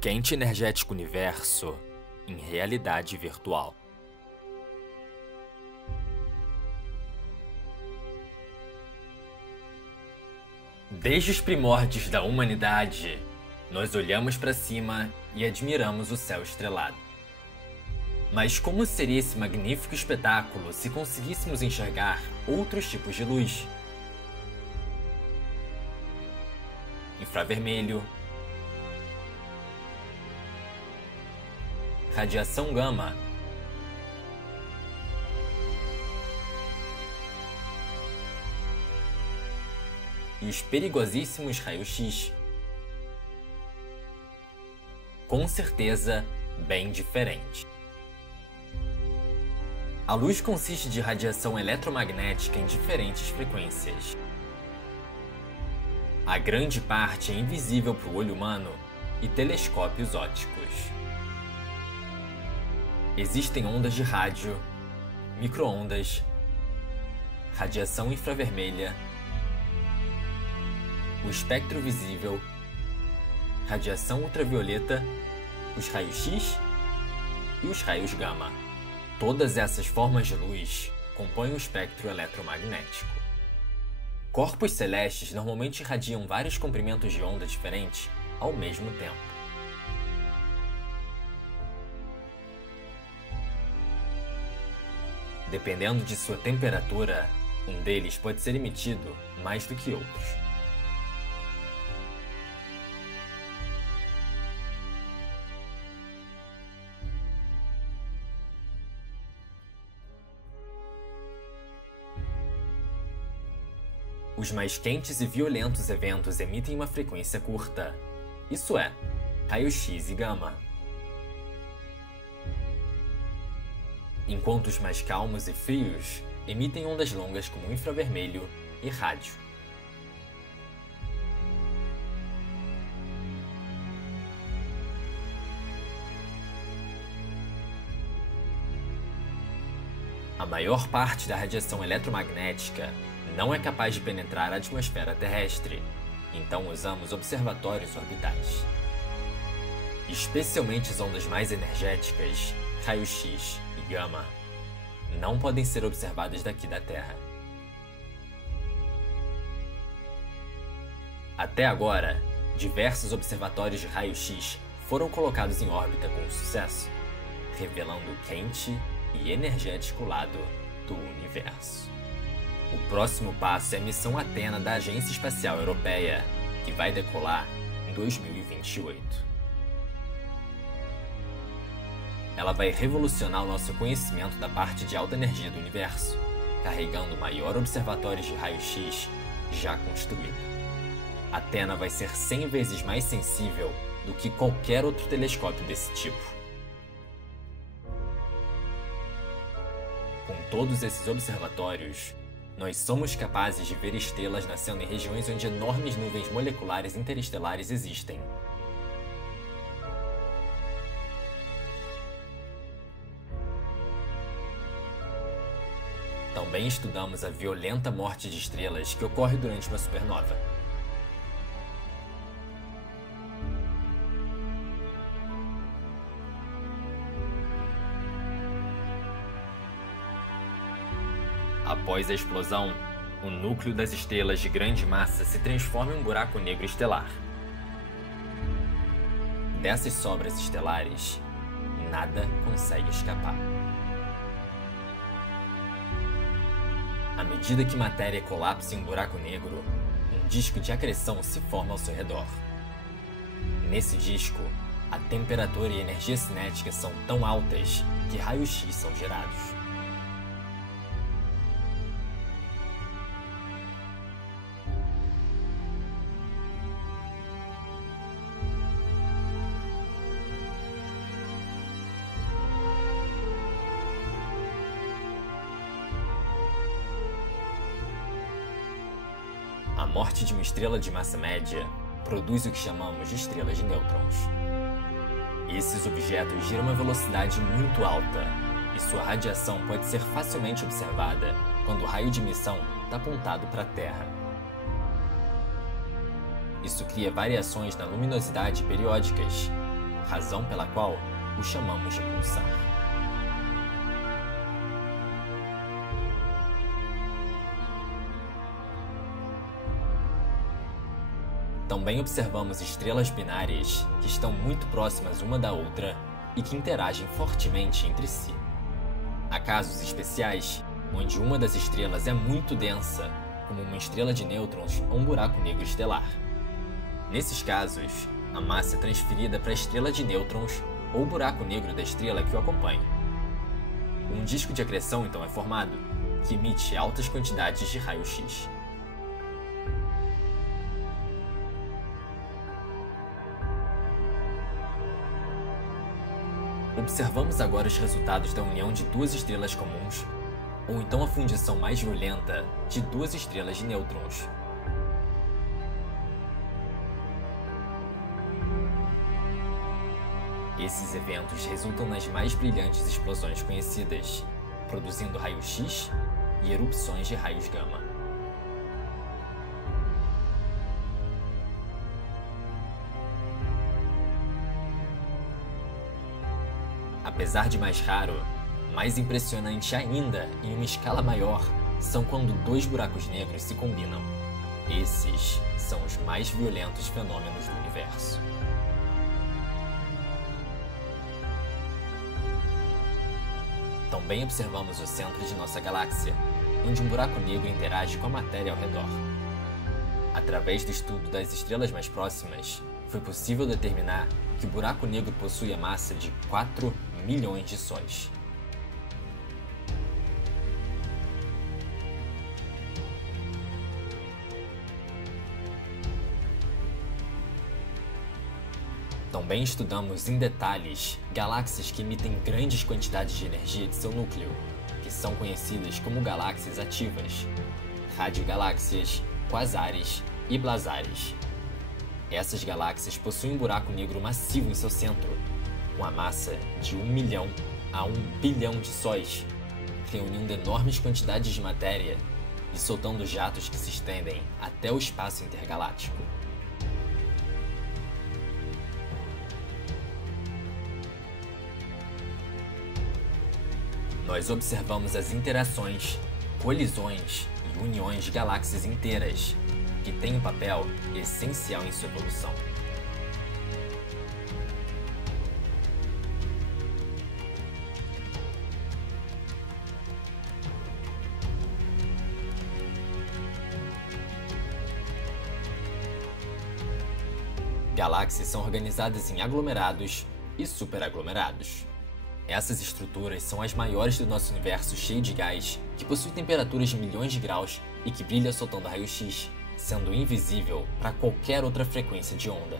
Quente Energético Universo em realidade virtual. Desde os primórdios da humanidade, nós olhamos para cima e admiramos o céu estrelado. Mas como seria esse magnífico espetáculo se conseguíssemos enxergar outros tipos de luz? Infravermelho, radiação gama, e os perigosíssimos raios-x. Com certeza, bem diferente. A luz consiste de radiação eletromagnética em diferentes frequências. A grande parte é invisível para o olho humano e telescópios ópticos. Existem ondas de rádio, micro-ondas, radiação infravermelha, o espectro visível, radiação ultravioleta, os raios-x e os raios gama. Todas essas formas de luz compõem o espectro eletromagnético. Corpos celestes normalmente irradiam vários comprimentos de onda diferentes ao mesmo tempo. Dependendo de sua temperatura, um deles pode ser emitido mais do que outros. Os mais quentes e violentos eventos emitem uma frequência curta, isso é, raio-x e gama. Enquanto os mais calmos e frios emitem ondas longas como infravermelho e rádio. A maior parte da radiação eletromagnética não é capaz de penetrar a atmosfera terrestre, então usamos observatórios orbitais. Especialmente as ondas mais energéticas, raio-x e gama, não podem ser observadas daqui da Terra. Até agora, diversos observatórios de raio-x foram colocados em órbita com sucesso, revelando o quente e energético lado do universo. O próximo passo é a missão Athena da Agência Espacial Europeia, que vai decolar em 2028. Ela vai revolucionar o nosso conhecimento da parte de alta energia do universo, carregando o maior observatório de raio-x já construído. Athena vai ser 100 vezes mais sensível do que qualquer outro telescópio desse tipo. Com todos esses observatórios, nós somos capazes de ver estrelas nascendo em regiões onde enormes nuvens moleculares interestelares existem. Também estudamos a violenta morte de estrelas que ocorre durante uma supernova. Após a explosão, o núcleo das estrelas de grande massa se transforma em um buraco negro estelar. Dessas sobras estelares, nada consegue escapar. À medida que matéria colapsa em um buraco negro, um disco de acreção se forma ao seu redor. Nesse disco, a temperatura e a energia cinética são tão altas que raios-x são gerados. A morte de uma estrela de massa média produz o que chamamos de estrelas de nêutrons. Esses objetos giram uma velocidade muito alta, e sua radiação pode ser facilmente observada quando o raio de emissão está apontado para a Terra. Isso cria variações na luminosidade periódicas, razão pela qual o chamamos de pulsar. Também observamos estrelas binárias que estão muito próximas uma da outra e que interagem fortemente entre si. Há casos especiais onde uma das estrelas é muito densa, como uma estrela de nêutrons ou um buraco negro estelar. Nesses casos, a massa é transferida para a estrela de nêutrons ou o buraco negro da estrela que o acompanha. Um disco de acreção então é formado, que emite altas quantidades de raio-x. Observamos agora os resultados da união de duas estrelas comuns, ou então a fundição mais violenta de duas estrelas de nêutrons. Esses eventos resultam nas mais brilhantes explosões conhecidas, produzindo raio-x e erupções de raios gama. Apesar de mais raro, mais impressionante ainda em uma escala maior são quando dois buracos negros se combinam. Esses são os mais violentos fenômenos do universo. Também observamos o centro de nossa galáxia, onde um buraco negro interage com a matéria ao redor. Através do estudo das estrelas mais próximas, foi possível determinar que o buraco negro possui a massa de 4 milhões de sóis. Também estudamos em detalhes galáxias que emitem grandes quantidades de energia de seu núcleo, que são conhecidas como galáxias ativas, radiogaláxias, quasares e blazares. Essas galáxias possuem um buraco negro massivo em seu centro, com a massa de 1 milhão a 1 bilhão de sóis, reunindo enormes quantidades de matéria e soltando jatos que se estendem até o espaço intergaláctico. Nós observamos as interações, colisões e uniões de galáxias inteiras, que têm um papel essencial em sua evolução. Galáxias são organizadas em aglomerados e superaglomerados. Essas estruturas são as maiores do nosso universo cheio de gás, que possui temperaturas de milhões de graus e que brilha soltando raio-x, sendo invisível para qualquer outra frequência de onda.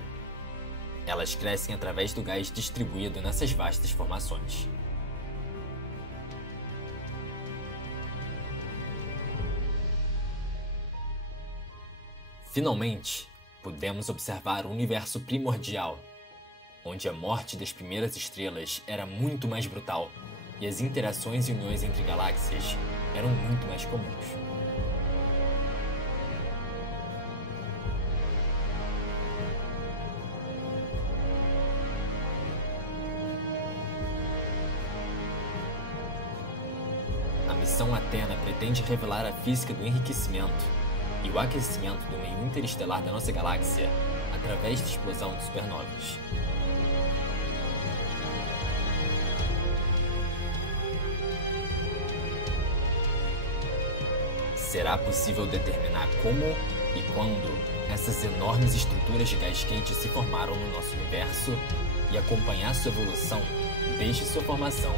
Elas crescem através do gás distribuído nessas vastas formações. Finalmente, pudemos observar o universo primordial, onde a morte das primeiras estrelas era muito mais brutal e as interações e uniões entre galáxias eram muito mais comuns. A missão Athena pretende revelar a física do enriquecimento e o aquecimento do meio interestelar da nossa galáxia através da explosão de supernovas. Será possível determinar como e quando essas enormes estruturas de gás quente se formaram no nosso universo e acompanhar sua evolução desde sua formação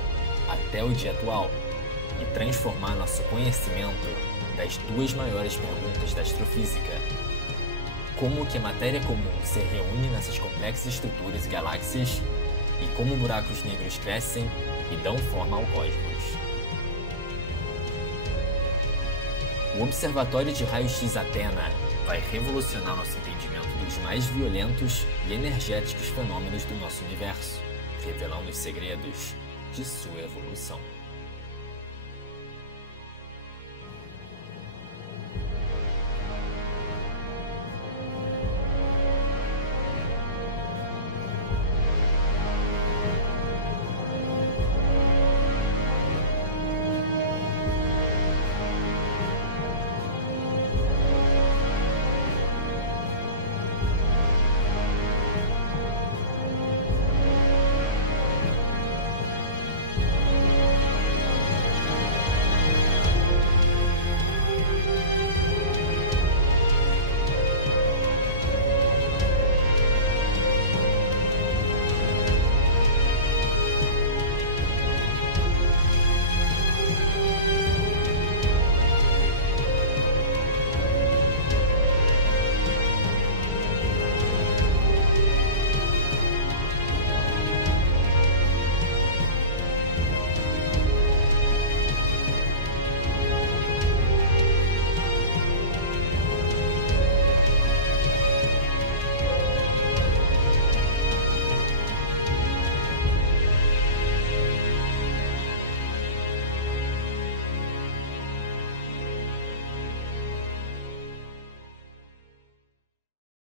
até o dia atual e transformar nosso conhecimento das duas maiores perguntas da astrofísica: como que a matéria comum se reúne nessas complexas estruturas e galáxias e como buracos negros crescem e dão forma ao cosmos. O Observatório de Raio-X Athena vai revolucionar nosso entendimento dos mais violentos e energéticos fenômenos do nosso universo, revelando os segredos de sua evolução.